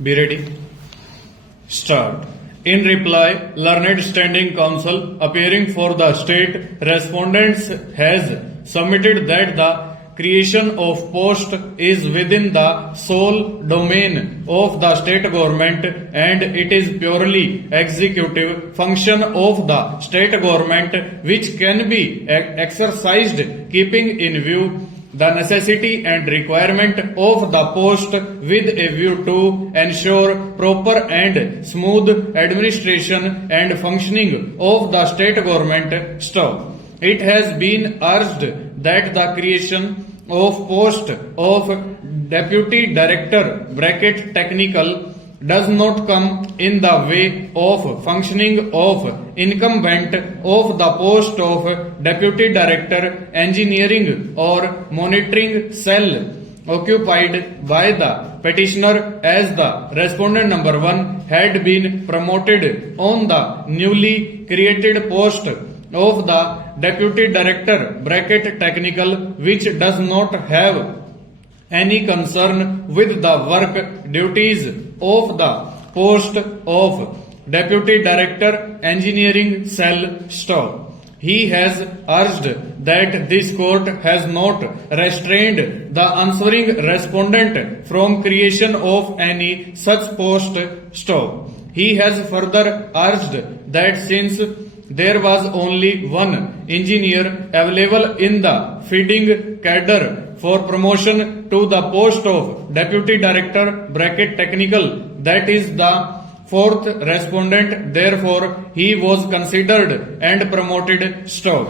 Be ready. Start. In reply, Learned Standing Council appearing for the state respondents has submitted that the creation of post is within the sole domain of the state government and it is purely executive function of the state government which can be exercised keeping in view the necessity and requirement of the post with a view to ensure proper and smooth administration and functioning of the state government staff. It has been urged that the creation of post of deputy director technical does not come in the way of functioning of incumbent of the post of deputy director engineering or monitoring cell occupied by the petitioner as the respondent number 1 had been promoted on the newly created post of the deputy director technical which does not have any concern with the work duties of the post of deputy director engineering cell staff. He has urged that this court has not restrained the answering respondent from creation of any such post staff. He has further urged that since there was only one engineer available in the feeding cadre for promotion to the post of deputy director technical, that is the fourth respondent, therefore he was considered and promoted staff.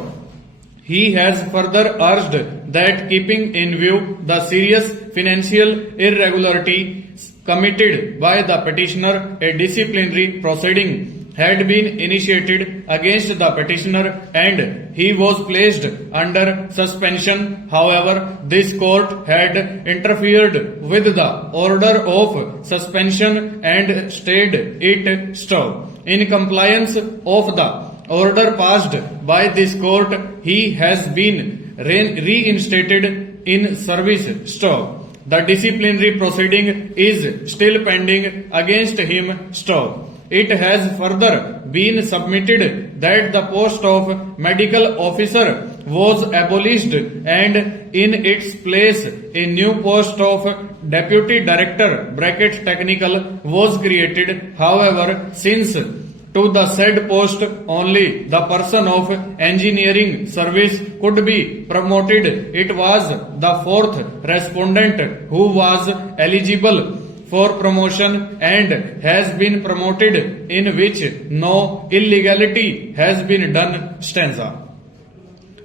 He has further urged that keeping in view the serious financial irregularity committed by the petitioner, a disciplinary proceeding had been initiated against the petitioner and he was placed under suspension. However, this court had interfered with the order of suspension and stayed it stop. In compliance of the order passed by this court, he has been reinstated in service stop. The disciplinary proceeding is still pending against him stop. It has further been submitted that the post of medical officer was abolished and in its place a new post of deputy director technical was created. However, since to the said post only the person of engineering service could be promoted, it was the fourth respondent who was eligible for promotion and has been promoted, in which no illegality has been done. Stanza.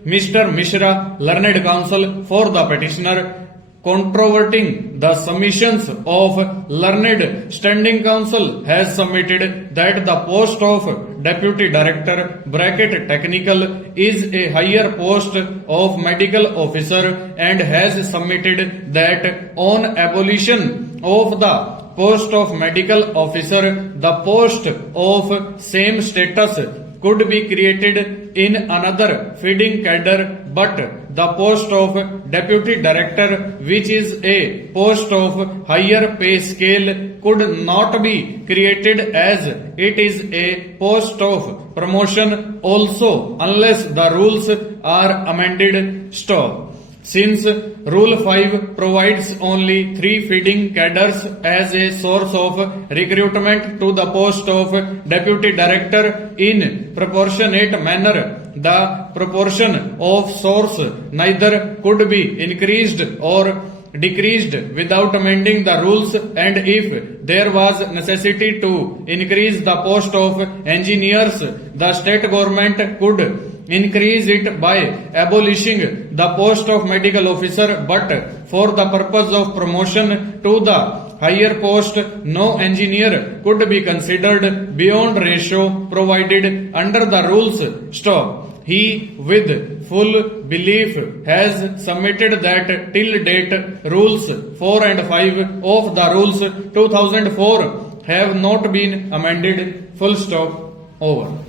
Mr. Mishra, Learned Counsel for the petitioner, controverting the submissions of Learned Standing Counsel, has submitted that the post of deputy director technical is a higher post of medical officer and has submitted that on abolition of the post of medical officer, the post of same status could be created in another feeding cadre, but the post of deputy director, which is a post of higher pay scale, could not be created as it is a post of promotion also unless the rules are amended. Stop. Since Rule 5 provides only 3 feeding cadres as a source of recruitment to the post of deputy director in proportionate manner, the proportion of source neither could be increased or decreased without amending the rules, and if there was necessity to increase the post of engineers, the state government could increase it by abolishing the post of medical officer, but for the purpose of promotion to the higher post, no engineer could be considered beyond ratio provided under the rules. Stop. He, with full belief, has submitted that till date rules 4 and 5 of the rules 2004 have not been amended. Full stop. Over.